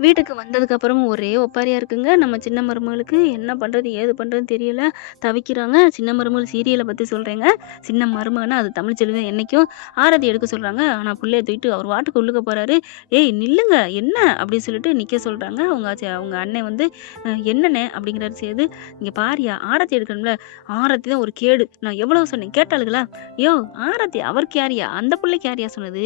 வீட்டுக்கு வந்ததுக்கு அப்புறமும் ஒரே ஒப்பாரியா இருக்குங்க. நம்ம சின்ன மருமகளுக்கு என்ன பண்றது, ஏது பண்றதுன்னு தெரியல. தவிக்கிறாங்க. சின்ன மருமகள் சீரியல பத்தி சொல்றேங்க. சின்ன மருமகன்னா அது தமிழ்ச்செல்வி தான் என்னைக்கும். ஆரத்தி எடுக்க சொல்றாங்க. ஆனா புள்ளைய தூக்கிட்டு அவர் பாட்டுக்கு உள்ளுக்க போறாரு. "ஏய் நில்லுங்க, என்ன?" அப்படின்னு சொல்லிட்டு நிக்க சொல்றாங்க. அவங்க அண்ணன் வந்து "என்னண்ணே?" அப்படிங்கிறாரு சேது. "இங்க பாருயா, ஆரத்தி எடுக்கணும்ல. ஆரத்தி தான் ஒரு கேடு. நான் எவ்வளவு சொன்னேன் கேட்டாளுகளா? யோவ் ஆரத்தி அவருக்கு யாருயா? அந்த புள்ளைக்கு யாருயா சொன்னது?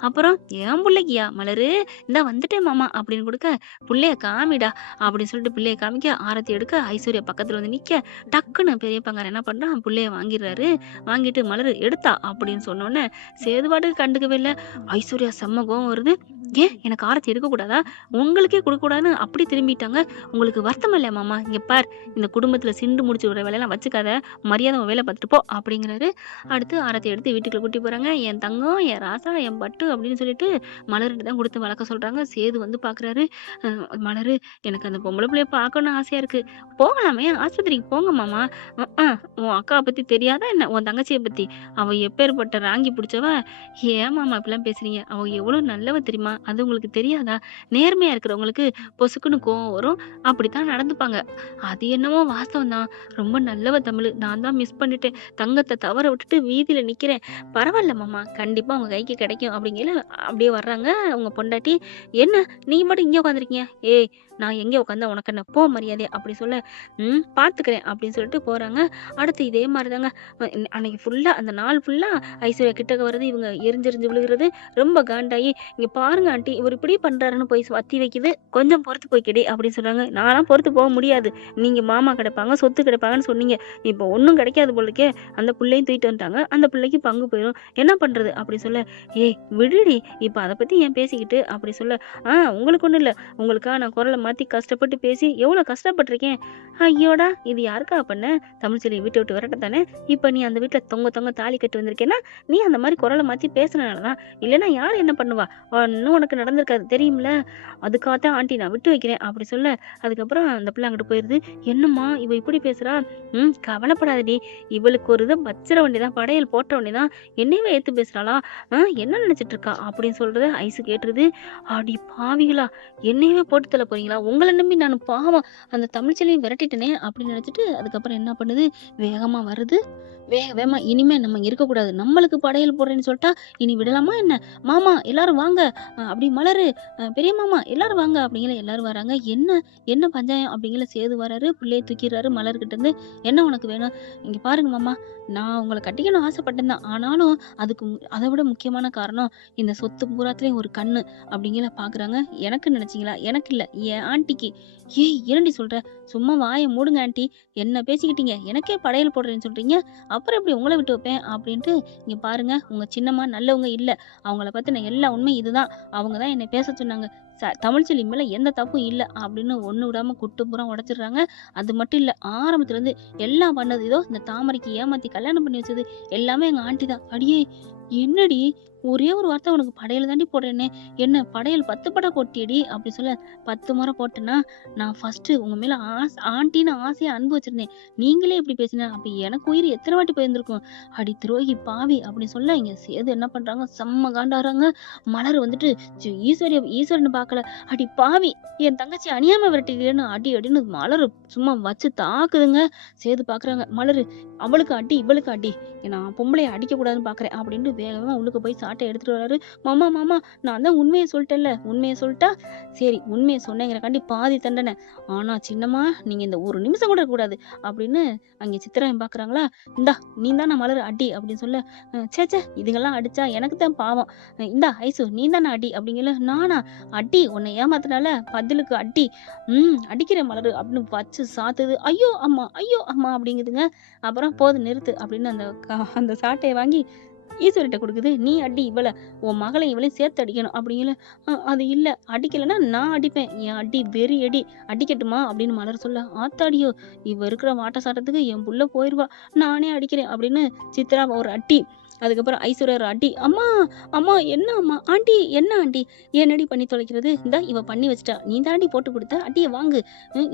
அப்புறம் என் புள்ளைக்குயா? மலரு இந்தா வந்துட்டேன் மாமா" அப்படின்னு குடுக்க, "புள்ளைய காமிடா" அப்படின்னு சொல்லிட்டு பிள்ளைய காமிக்க, ஆரத்தி எடுக்க ஐஸ்வர்யா பக்கத்துல வந்து நிக்க, டக்குன்னு பெரியப்பாங்காரன் என்ன பண்றான், புள்ளைய வாங்கிர்றாரு. வாங்கிட்டு "மலரு எடுத்தா" அப்படின்னு சொன்னோனே, சேது பாட்டுக்கு கண்டுக்கவே இல்ல. ஐஸ்வர்யா செம்ம கோவம் வருது. "ஏன் எனக்கு ஆரத்தி எடுக்கக்கூடாதா? உங்களுக்கே குடுக்கக்கூடாதுன்னு அப்படி திரும்பிட்டாங்க. உங்களுக்கு வருத்தமா இல்லையா மாமா? இங்க பார், இந்த குடும்பத்துல சிண்டு முடிச்சு விடுற வேலையெல்லாம் வச்சுக்காத. மரியாதை உன் வேலைய பார்த்துட்டு போ" அப்படிங்கிறாரு. அடுத்து ஆரத்தி எடுத்து வீட்டுக்குள்ள கூட்டி போறாங்க. "என் தங்கம், என் ராசா, என் பட்டு" அப்படின்னு சொல்லிட்டு மலர்ட்ட தான் குடுத்து வளர்க்க சொல்றாங்க. சேது வந்து பார்க்குறாரு. அ "மலரு, எனக்கு அந்த பொம்பள புள்ளைய பார்க்கணும்னு ஆசையா இருக்கு. போகலாமே, ஆஸ்பத்திரிக்கு போங்க மாமா." உன் அக்காவ பத்தி தெரியாதா என்ன? உன் தங்கச்சிய பத்தி? அவ எப்பேர்ப்பட்ட ராங்கி புடிச்சவ. ஏன் மாமா இப்படிலாம் பேசுறீங்க? அவ எவ்வளோ நல்லவ தெரியுமா? அது உங்களுக்கு தெரியாதா? நேர்மையா இருக்கிறவங்களுக்கு பொசுக்குன்னு கோவம் வரும். அப்படித்தான் நடந்துப்பாங்க. அது என்னமோ வாஸ்தவம் தான். ரொம்ப நல்லவ தமிழு. நான் தான் மிஸ் பண்ணிட்டேன். தங்கத்த தவற விட்டுட்டு வீதியில நிக்கிறேன். பரவால்ல மாமா. கண்டிப்பா உங்க கைக்கு கிடைக்கும்." அப்படிங்கையில அப்படியே வர்றாங்க அவங்க பொண்டாட்டி. "என்ன நீங்க மட்டும் இங்கே உட்காந்துருக்கீங்க? ஏய் நான் எங்கே உட்காந்தா உனக்கு என்ன? போ மரியாதையா" அப்படி சொல்ல, பார்த்துக்கிறேன்" அப்படின்னு சொல்லிட்டு போறாங்க. அடுத்து இதே மாரி தாங்க. அன்னைக்கு ஃபுல்லா அந்த நாள் ஃபுல்லா ஐஸ்வர்யா கிட்டக்க வருது. இவங்க எரிஞ்செரிஞ்சு விழுகுறது. ரொம்ப காண்டாயி, "இங்க பாருங்க ஆன்ட்டி, இவரு இப்படி பண்றாருன்னு" போய் வத்தி வைக்குது. "கொஞ்சம் பொறுத்து போய்க்கடி" அப்படின்னு சொல்றாங்க. நான்லாம் பொறுத்து போக முடியாது. நீங்க மாமா கிடைப்பாங்க, சொத்து கிடைப்பாங்கன்னு சொன்னீங்க. இப்போ ஒண்ணும் கிடைக்காது போலருக்கே. அந்த புள்ளையும் தூக்கிட்டு வந்துட்டாங்க. அந்த பிள்ளைக்கு பங்கு போயிரும். என்ன பண்றது? அப்படி சொல்ல, "ஏய் விடுடி. இப்ப அத பத்தி ஏன் பேசிக்கிட்டு?" அப்படி சொல்ல, உங்களுக்கு ஒண்ணும் இல்ல. உங்களுக்கா நான் குரல மாத்தி கஷ்டப்பட்டு பேசி எவ்வளோ கஷ்டப்பட்டுருக்கேன். ஐயோடா! இது யாருக்காக பண்ண? தமிழ்ச்செல்விய வீட்ட விட்டு விரட்ட தானே? இப்ப நீ அந்த வீட்ல தொங்க தொங்க தாலி கட்டி வந்திருக்கேன்னா, நீ அந்த மாரி குரல மாத்தி பேசுனனால தான். இல்லன்னா யார் என்ன பண்ணுவா? ஒண்ணும் உனக்கு நடந்திருக்காது தெரியும்ல? அதுக்காக தான் ஆன்ட்டி நான் விட்டு வைக்கிறேன்" அப்படி சொல்ல, அதுக்கப்புறம் அந்த பிள்ளை அங்கிட்டு போயிருது. "என்னம்மா இவ இப்படி பேசுறா? கவலைப்படாதடி. இவளுக்கு ஒரு இத வச்சிர வேண்டியதான். படையல் போட்ற வேண்டியதான். என்னையவே ஏத்து பேசுறாளா? என்ன நினைச்சிட்டு இருக்கா?" அப்படின்னு சொல்றத ஐஸு கேட்டுருது. "அடி பாவிகளா! என்னையவே போட்டு தள்ள போறீங்களா? உங்கள நம்பி நானு பாவம் அந்த தமிழ்ச்செல்விய விரட்டிட்டேனே" அப்படின்னு நினைச்சுட்டு, அதுக்கப்புறம் என்ன பண்ணுது, வேகமா வருது. வேக வேகமா இனிமே நம்ம இருக்கக்கூடாது. நம்மளுக்கு படையல் போடுறேன்னு சொல்ட்டா, இனி விடலாமா என்ன? "மாமா எல்லாரும் வாங்க. அப்படி மலரு, பெரிய மாமா எல்லாரும் வாங்க" அப்படிங்கிற எல்லாரும் வராங்க. "என்ன என்ன பஞ்சாயம்?" அப்படிங்கிற சேது வராரு. புள்ளைய தூக்கிறாரு மலர்கிட்ட இருந்து. "என்ன உனக்கு வேணும்?" "இங்க பாருங்க மாமா, நான் உங்கள கட்டிக்கணும்னு ஆசைப்பட்டேன் தான். ஆனாலும் அதுக்கு அத விட முக்கியமான காரணம் இந்த சொத்து பூராத்துலயும் ஒரு கண்ணு" அப்படிங்கிற பார்க்குறாங்க. "எனக்கு நினைச்சீங்களா? எனக்கு இல்ல. என் ஆன்ட்டிக்கு." "ஏய் என்னடி சொல்ற? சும்மா வாய மூடுங்க ஆன்ட்டி. என்ன பேசிக்கிட்டீங்க? எனக்கே படையல் போடுறேன்னு சொல்றீங்க. அப்புறம் எப்படி உங்கள விட்டு வைப்பேன்?" அப்படின்ட்டு, "இங்க பாருங்க, உங்க சின்னம்மா நல்லவங்க இல்ல. அவங்கள பத்தின எல்லா உண்மையும் இதுதான். அவங்க தான் என்னை பேச சொன்னாங்க. தமிழ்ச்செல்வி மேல எந்த தப்பும் இல்ல." அப்படின்னு ஒண்ணு விடாம குட்டு பூரா உடைச்சிடுறாங்க. அது மட்டும் இல்ல, ஆரம்பத்துலருந்து எல்லாம் பண்ணது இதோ இந்த தாமரைக்கு ஏமாத்தி கல்யாணம் பண்ணி வச்சது எல்லாமே எங்க ஆன்ட்டி தான். "அடியே என்னடி ஒரே ஒரு வார்த்தை உனக்கு படையல் தாண்டி போடுறேனே, என்ன படையல் 10 பட போட்டியேடி" அப்படி சொல்ல, "10 முறை போட்டேன்னா, நான் ஃபர்ஸ்ட்டு உங்க மேல ஆன்ட்டின்னு ஆசையா அன்பு வச்சிருந்தேன். நீங்களே இப்படி பேசினா, அப்ப எனக்கு உயிர் எத்தன வாட்டி போயிருந்திருக்கும். அடி துரோகி பாவி" அப்படின்னு சொல்ல, இங்க சேது என்ன பண்றாங்க, செம்ம காண்டாறாங்க. மலர் வந்துட்டு ஈஸ்வரன பார்க்கல. "அடி பாவி! என் தங்கச்சிய அநியாயமா விரட்டிட்டியேன்னு" அடி அடின்னு மலரு சும்மா வச்சு தாக்குதுங்க. சேது பார்க்குறாங்க. "மலரு அவளுக்கு அடி, இவளுக்கு அடி. நான் பொம்பளைய அடிக்கக்கூடாதுன்னு பார்க்குறேன்" அப்படின்ட்டு வேகமா உள்ளுக்க போய் சாட்டைய எடுத்துட்டு வராரு. "மாமா மாமா நான் தான் உண்மைய சொல்ட்டேன்ல. உண்மைய சொல்ட்டா, சரி உண்மைய சொன்னேங்கிறக்காண்டி பாதி தண்டனை. ஆனா சின்னம்மா நீங்க இந்த ஒரு நிமிஷம் கூட இருக்கக்கூடாது" அப்படின்னு அங்கே சித்ராவையும் பார்க்குறாங்களா. "இந்தா நீ தான மலரு அடி" அப்படின்னு சொல்ல, "ச்சே ச்சே இதுங்கலாம் அடிச்சா எனக்கு தான் பாவம். இந்தா ஐசு நீ தான அடி" அப்படிங்கல. "நானா? அடி உன்னை ஏமாத்துனால பதிலுக்கு அடி. அடிக்கிறேன் மலரு" அப்படின்னு வச்சு சாத்துது. "ஐயோ அம்மா! ஐயோ அம்மா!" அப்படிங்குதுங்க. அப்புறம் "போதும் நிறுத்து" அப்படின்னு அந்த சாட்டைய வாங்கி ஈஸ்வரிட்ட குடுக்குது. "நீ அடி இவள. உன் மகளையும் இவளையும் சேர்த்து அடிக்கணும்" அப்படிங்கல. அது இல்ல. அடிக்கலன்னா நான் அடிப்பேன். என் அடி வெறி அடி. அடிக்கட்டுமா?" அப்படின்னு மலர் சொல்ல, "ஆத்தாடியோ! இவ இருக்கிற வாட்ட சாட்டத்துக்கு என் புள்ள போயிருவா. நானே அடிக்கிறேன்" அப்படின்னு சித்ரா ஒரு அடி. அதுக்கப்புறம் ஐஸ்வர்யா அடி, அம்மா அம்மா என்ன அம்மா, ஆண்டி என்ன ஆண்டி, என்னடி பண்ணி தொலைக்கிறது, இந்தா இவ பண்ணி வச்சிட்டா, நீ தாண்டி போட்டு கொடுத்த, அடியை வாங்கு.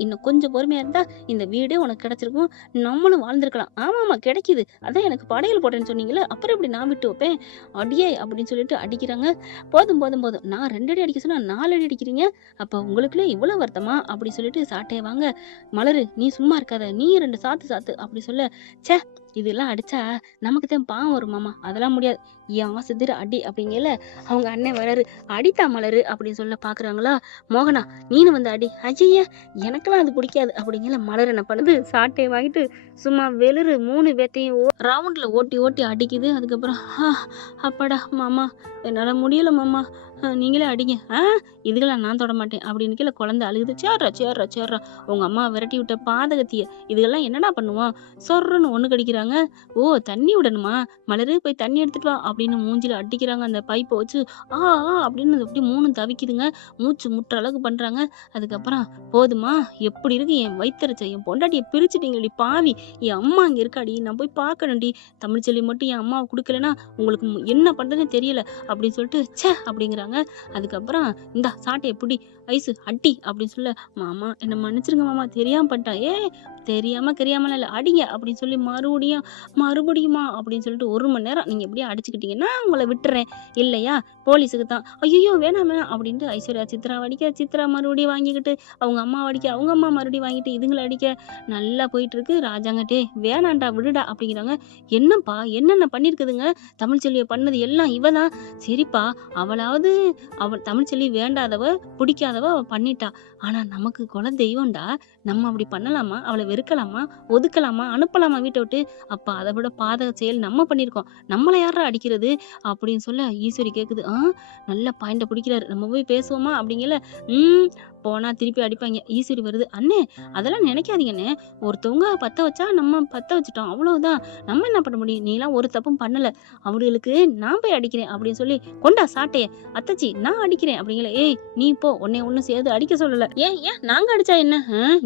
இன்னும் கொஞ்சம் பொறுமையா இருந்தா இந்த வீடே உனக்கு கிடைச்சிருக்கும், நம்மளும் வாழ்ந்திருக்கலாம். ஆமாம்மா கிடைக்குது, அதான் எனக்கு படையல் போட்டேன்னு சொன்னீங்களே, அப்புறம் எப்படி நான் விட்டு வைப்பேன், அடியே அப்படின்னு சொல்லிட்டு அடிக்கிறாங்க. போதும் போதும் போதும், நான் 2 அடி அடிக்க சொன்னா 4 அடி அடிக்கிறீங்க, அப்போ உங்களுக்குள்ளே இவ்வளோ வருத்தமா அப்படி சொல்லிட்டு சாட்டையை வாங்க. மலரு நீ சும்மா இருக்காத, நீ 2 சாத்து சாத்து அப்படி சொல்ல, ச்சே இதெல்லாம் அடிச்சா நமக்கு தான் பாவம் வருமாமா, அதெல்லாம் முடியாது, என் ஆசை அடி அப்படிங்கல அவங்க அண்ணன் வராரு. அடித்தா மலரு அப்படின்னு சொல்ல பாக்குறாங்களா, மோகனா நீனு வந்து அடி, ஐய எனக்கெல்லாம் அது பிடிக்காது அப்படிங்கல மலர் என்ன பண்ணுது, சாட்டையை வாங்கிட்டு சும்மா வெளுரு 3 பேத்தையும் ரவுண்ட்ல ஓட்டி ஓட்டி அடிக்குது. அதுக்கப்புறம் அப்பாடா மாமா என்னால முடியல மாமா, நீங்களே அடிங்க, இதுக்கெல்லாம் நான் தொட மாட்டேன் அப்படின்னு கீழே குழந்தை அழுகுது. சேர்றா சேர்றா சேர்றா, உங்க அம்மா விரட்டி விட்ட பாதகத்திய இதுக்கெல்லாம் என்னடா பண்ணுவோம், சொர்றன்னு ஒண்ணு கடிக்கிறாங்க. ஓ தண்ணி விடணுமா, மலரு போய் தண்ணி எடுத்துட்டு வா அப்படின்னு மூஞ்சில அடிக்கிறாங்க அந்த பைப்பை வச்சு. அப்படின்னு அப்படி 3 தவிக்குதுங்க, மூச்சு முட்டுற அளவுக்கு பண்றாங்க. அதுக்கப்புறம் போதுமா, எப்படி இருக்கு என் வயிற்றுச்ச, என் பொண்டாட்டியை பிரிச்சுட்டீங்கடி பாவி, என் அம்மா அங்க இருக்காடி, நான் போய் பார்க்கணும்டி, தமிழ்ச்செல்வி மட்டும் என் அம்மாவை கொடுக்கலன்னா உங்களுக்கு என்ன பண்றதுன்னு தெரியல அப்படின்னு சொல்லிட்டு ச்சே அப்படிங்கிறாங்க. அதுக்கப்புறம் இந்தா சாட்டை எப்படி ஐசு அடி அப்படின்னு சொல்ல, மாமா என்ன மன்னிச்சிருங்க மாமா, தெரியாம பண்ணிட்டான், தெரியாமல இல்லை அடிங்க அப்படின்னு சொல்லி மறுபடியுமா அப்படின்னு சொல்லிட்டு 1 மணி நேரம் நீங்க எப்படியே அடிச்சுக்கிட்டீங்கன்னா உங்களை விட்டுறேன், இல்லையா போலீஸுக்கு தான், ஐயோ வேணாம் அப்படின்ட்டு ஐஸ்வர்யா சித்ரா அடிக்க, சித்ரா மறுபடியும் வாங்கிக்கிட்டு, அவங்க அம்மா அடிக்க, அவங்க அம்மா மறுபடியும் வாங்கிட்டு இதுங்களை அடிக்க நல்லா போயிட்டு இருக்கு. ராஜாங்கட்டே வேணாண்டா விடுடா அப்படிங்கிறாங்க. என்னப்பா என்னென்ன பண்ணிருக்குதுங்க, தமிழ்ச்செல்வியை பண்ணது எல்லாம் இவதான், சரிப்பா அவளாவது தமிழ்ச்செல்வி வேண்டாதவ பிடிக்காதவ அவ பண்ணிட்டா, ஆனா நமக்கு குல தெய்வம்டா, நம்ம அப்படி பண்ணலாமா, அவளை வெறுக்கலாமா, ஒதுக்கலாமா, அனுப்பலாமா வீட்டை விட்டு, அப்ப அதை விட பாதக செயல் நம்ம பண்ணியிருக்கோம், நம்மளை யாரா அடிக்கிறது அப்படின்னு சொல்ல ஈஸ்வரி கேக்குது. நல்ல பாயிண்ட பிடிக்கிறாரு, நம்ம போய் பேசுவோமா அப்படிங்கல, போனா திருப்பி அடிப்பாங்க. ஈஸ்வரி வருது, அண்ணே அதெல்லாம் நினைக்காதீங்கண்ணே, ஒருத்தவங்க பத்த வச்சா நம்ம பத்த வச்சுட்டோம் அவ்வளவுதான், நம்ம என்ன பண்ண முடியும், நீலாம் ஒரு தப்பும் பண்ணல, அவளுக்கு நான் போய் அடிக்கிறேன் அப்படின்னு சொல்லி, கொண்டா சாட்டைய அத்தச்சி நான் அடிக்கிறேன் அப்படிங்கல, ஏய் நீ போ, உன்னை ஒன்னும் சேர்த்து அடிக்க சொல்லல, ஏன் நாங்க அடிச்சா என்ன,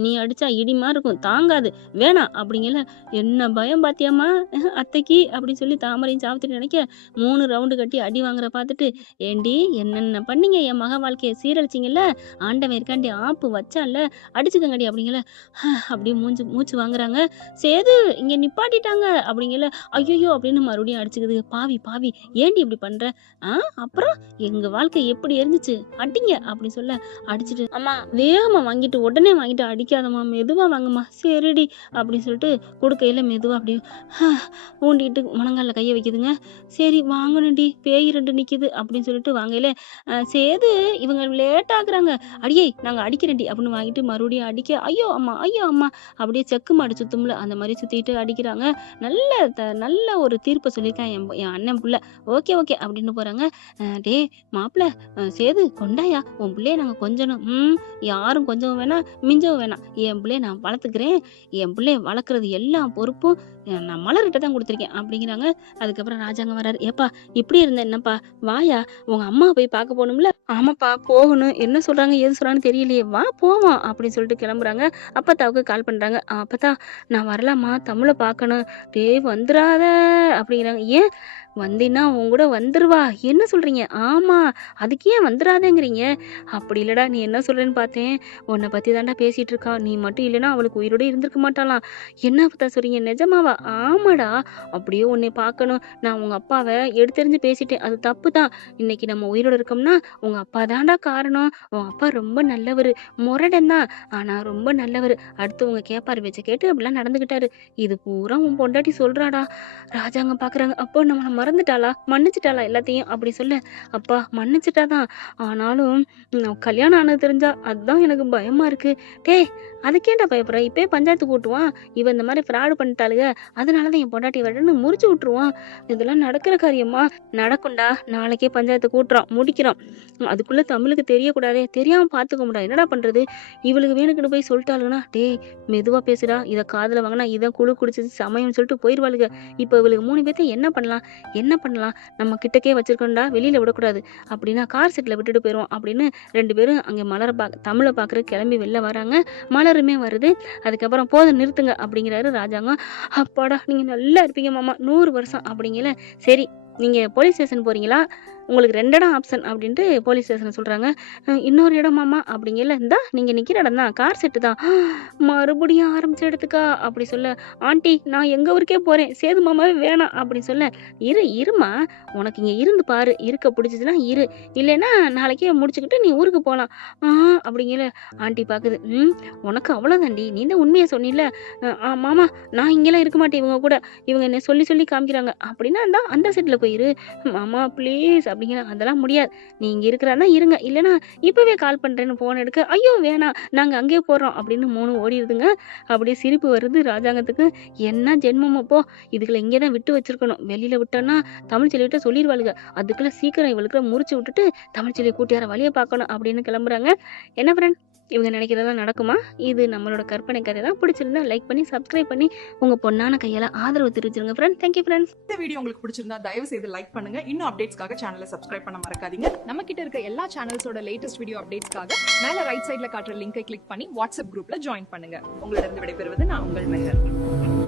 நீ அடிச்சா இடிமா இருக்கும் தாங்காது, வேணாம் அப்படிங்கல, என்ன பயம் பாத்தியாமா அத்தைக்கு அப்படின்னு சொல்லி தாமரையும் சாவித்திரி நினைக்க 3 ரவுண்டு கட்டி அடி வாங்குற பார்த்துட்டு, ஏண்டி என்னென்ன பண்ணீங்க, என் மக வாழ்க்கையை சீரழிச்சிங்கல்ல, ஆண்டவன் இருக்காண்டி ஆப்பு வச்சான்ல, அடிச்சுக்கங்கடி அப்படிங்கல, அப்படியே மூச்சு வாங்குறாங்க. சேது இங்க நிப்பாட்டிட்டாங்க அப்படிங்கல, ஐயோ அப்படின்னு மறுபடியும் அடிச்சுக்குது. பாவி ஏண்டி இப்படி பண்ற, அப்புறம் எங்க வாழ்க்கை எப்படி இருந்துச்சு, அடிங்க அப்படின்னு சொல்ல அடிச்சுட்டு, அம்மா வேகமா வாங்கிட்டு உடனே வாங்கிட்டு அடிக்காதம்மா, மெதுவா வாங்கம்மா, சரிடி அப்படின்னு சொல்லிட்டு கொடுக்கையில மெதுவா அப்படியே ஊண்டிட்டு முழங்கால கையை வைக்குதுங்க. சரி வாங்கணும்டி, பேய் 2 நிக்குது அப்படின்னு சொல்லிட்டு வாங்கையில சேது இவங்க லேட் ஆகுறாங்க, அடியே நாங்க அடிக்கிறேன்டி அப்படின்னு வாங்கிட்டு மறுபடியும் அடிக்க, ஐயோ அம்மா அப்படியே செக்கு மாடு சுத்தும்ல அந்த மாதிரி சுத்திட்டு அடிக்கிறாங்க. நல்ல ஒரு தீர்ப்பை சொல்லியிருக்கேன் என் அண்ணன் புள்ள, ஓகே அப்படின்னு போறாங்க. டே மாப்பிள்ள சேது கொண்டாயா, உன் பிள்ளைய நாங்க கொஞ்சணும், யாரும் கொஞ்சம் வேணாம் மிஞ்சவும் வேணாம், என் பிள்ளைய நான் வளர்த்துக்கிறேன், என் பிள்ளைய வளர்க்குறது எல்லா பொறுப்பும் நான் மலர்கிட்ட தான் கொடுத்துருக்கேன் அப்படிங்கிறாங்க. அதுக்கப்புறம் ராஜாங்க வர்றாரு, ஏப்பா இப்படி இருந்த என்னப்பா, வாயா உங்க அம்மா போய் பார்க்க போகணும்ல, ஆமாப்பா போகணும், என்ன சொல்றாங்க ஏது சொல்றான்னு தெரியலையே, வா போவோம் அப்படின்னு சொல்லிட்டு கிளம்புறாங்க. அப்பத்தாவுக்கு கால் பண்றாங்க, அப்பத்தா நான் வரலாமா, தமிழை பார்க்கணும், டே வந்துடாத அப்படிங்கிறாங்க. ஏன் வந்தீன்னா உன் கூட வந்துருவா, என்ன சொல்றீங்க, ஆமா அதுக்கு ஏன் வந்துடாதேங்கிறீங்க, அப்படி இல்லடா நீ என்ன சொல்றேன்னு பார்த்தேன், உன்னை பத்தி தாண்டா பேசிட்டு இருக்கா, நீ மட்டும் இல்லைன்னா அவளுக்கு உயிரோட இருந்திருக்க மாட்டாளாம், என்ன பார்த்தா சொல்றீங்க, நிஜமாவா, ஆமாடா அப்படியே உன்னை பார்க்கணும், நான் உங்க அப்பாவை எடுத்தெறிஞ்சு பேசிட்டேன், அது தப்பு தான், இன்னைக்கு நம்ம உயிரோட இருக்கோம்னா உங்க அப்பா தாண்டா காரணம், உங்க அப்பா ரொம்ப நல்லவர், முரடன் தான் ஆனா ரொம்ப நல்லவர், அடுத்தவங்க கேப்பாரு வச்ச கேட்டு அப்படிலாம் நடந்துகிட்டாரு, இது பூரா உன் பொண்டாட்டி சொல்றாடா. ராஜாங்க பாக்குறாங்க, அப்போ நம்மளை மறந்துட்டாளா, மன்னிச்சுட்டாளா எல்லாத்தையும் அப்படி சொல்ல, அப்பா மன்னிச்சுட்டாதான், ஆனாலும் கல்யாணம் ஆனது தெரிஞ்சா அதுதான் எனக்கு பயமா இருக்கு, டே அதுக்கேண்டா பயப்படுற, இப்பே பஞ்சாயத்து கூட்டுவான், இவன் இந்த மாதிரி ஃப்ராடு பண்ணிட்டாளுங்க, அதனாலதான் என் பொண்டாட்டி வரன்னு முறிச்சு விட்டுருவான், இதெல்லாம் நடக்கிற காரியமா, நடக்கும்டா, நாளைக்கே பஞ்சாயத்து கூட்டுறோம் முடிக்கிறோம், அதுக்குள்ள தமிழுக்கு தெரியக்கூடாதே, தெரியாம பாத்துக்க முடியாது, என்னடா பண்றது, இவளுக்கு வேணுக்குன்னு போய் சொல்லிட்டாளுங்கன்னா, டே மெதுவா பேசுடா, இதை காதுல வாங்கினா இதான் குழு குடிச்சது சமயம் சொல்லிட்டு போயிருவாளுங்க, இப்ப இவளுக்கு 3 பேர்த்த என்ன பண்ணலாம், என்ன பண்ணலாம், நம்ம கிட்டக்கே வச்சிருக்கோம்டா, வெளியில விடக்கூடாது அப்படின்னா கார் செட்டில் விட்டுட்டு போயிடுவோம் அப்படின்னு 2 பேரும் அங்கே மலரை தமிழை பார்க்குற கிளம்பி வெளில வராங்க. மலருமே வருது. அதுக்கப்புறம் போதும் நிறுத்துங்க அப்படிங்கிறாரு ராஜாங்கம். அப்பாடா நீங்க நல்லா இருப்பீங்க மாமா 100 வருஷம் அப்படிங்கல. சரி நீங்க போலீஸ் ஸ்டேஷன் போறீங்களா, உங்களுக்கு 2 இடம் ஆப்ஷன் அப்படின்ட்டு போலீஸ் ஸ்டேஷன் சொல்றாங்க. இன்னொரு இடமாமா அப்படிங்கல. இந்தா நீங்க நிக்கிற இடம் தான், கார் செட்டு தான். மறுபடியும் ஆரம்பிச்ச இடத்துக்கா அப்படி சொல்ல, ஆண்டி நான் எங்க ஊருக்கே போறேன், சேது மாமாவே வேணாம் அப்படின்னு சொல்ல, இருமா உனக்கு இங்க இருந்து பாரு, இருக்க பிடிச்சதுன்னா இரு, இல்லைன்னா நாளைக்கே முடிச்சுக்கிட்டு நீ ஊருக்கு போகலாம் அப்படிங்கல. ஆண்டி பாக்குது. உனக்கு அவ்வளவுதாண்டி, நீ தான் உண்மையை சொன்னில. மாமா நான் இங்கெல்லாம் இருக்க மாட்டேன் இவங்க கூட, இவங்க என்ன சொல்லி சொல்லி காமிக்கிறாங்க அப்படின்னா அந்த செட்ல போயிரு மாமா ப்ளீஸ் அப்படிங்கிற. அதெல்லாம் முடியாது, நீ இங்க இருக்கிறான்னா இருங்க, இல்லைன்னா இப்பவே கால் பண்றேன்னு போன் எடுக்க, ஐயோ வேணாம் நாங்க அங்கேயே போறோம் அப்படின்னு 3 ஓடிடுதுங்க. அப்படியே சிரிப்பு வருது ராஜாங்கத்துக்கு. என்ன ஜென்மம் அப்போ, இதுக்குள்ள இங்கேதான் விட்டு வச்சிருக்கணும், வெளியில விட்டோன்னா தமிழ்ச்செல்விட்ட சொல்லிடுவாளுங்க. அதுக்குள்ள சீக்கிரம் இவளுக்கு முறிச்சு விட்டுட்டு தமிழ்ச்செல்வி கூட்டியார வழியை பார்க்கணும் அப்படின்னு கிளம்புறாங்க. என்ன ஃப்ரெண்ட், இவங்க நினைக்கிறதெல்லாம் நடக்குமா? இது நம்மளோட கற்பனை கதை தான். பிடிச்சிருந்தா லைக் பண்ணி சப்ஸ்கிரைப் பண்ணி உங்க பொண்ணான கையால ஆதரவு தெரிவிச்சிருங்க ஃப்ரெண்ட். Thank you friends. இந்த வீடியோ உங்களுக்கு பிடிச்சிருந்தா தயவு செய்து லைக் பண்ணுங்க. இன்னும் அப்டேட்ஸ்க்காக சேனலை சப்ஸ்கிரைப் பண்ண மறக்காதீங்க. நம்ம கிட்ட இருக்க எல்லா சேனல்ஸோட லேட்டஸ்ட் வீடியோ அப்டேட்ஸ்க்காக மேல ரைட் சைடுல காட்டுற லிங்கை கிளிக் பண்ணி வாட்ஸ்அப் குரூப்ல ஜாயின் பண்ணுங்க. உங்களிடம் விடைபெறுவது நான் உங்கள் மெஹர்.